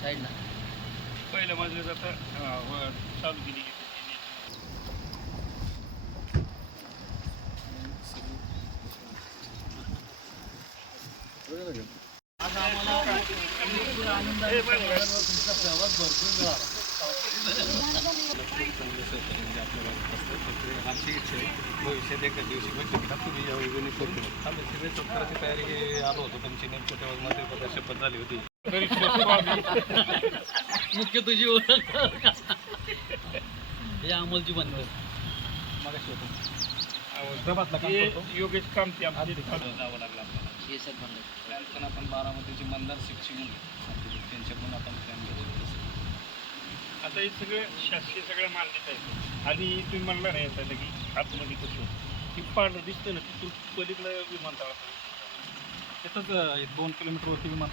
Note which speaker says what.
Speaker 1: साईडला
Speaker 2: पहिल्या आता चालू केली
Speaker 1: आज आम्हाला भरपूर मिळाला आहे तुमचा प्रवास भरपूर मिळाला
Speaker 3: आमची इच्छा आहे भविष्यात एका दिवशी भेटले की तुम्ही या गणेश करतो आम्ही सगळे सत्काराची तयारी आलो होतो तुमची नेमकं तेव्हा मंत्रिपदा शपथ झाली होती
Speaker 1: मुख्य तुझी ओळख हे अमोलची बंद
Speaker 3: मगाशी होतो
Speaker 2: योगेश कामती आमच्या जावं लागलं आपल्याला
Speaker 1: केसर बनलं
Speaker 3: प्लॅन पण आपण बारामतीचे मंदार शिक्षी म्हणून त्यांच्याकडून आपण
Speaker 2: आता हे सगळं शासकीय सगळ्या मान्यता आहेत. आणि तुम्ही म्हणला नाही आता की आतमध्ये कसं की पांढरं दिसतं ना तिथून पलीकडं विमानतळ
Speaker 3: त्यातच एक दोन किलोमीटरवरती विमान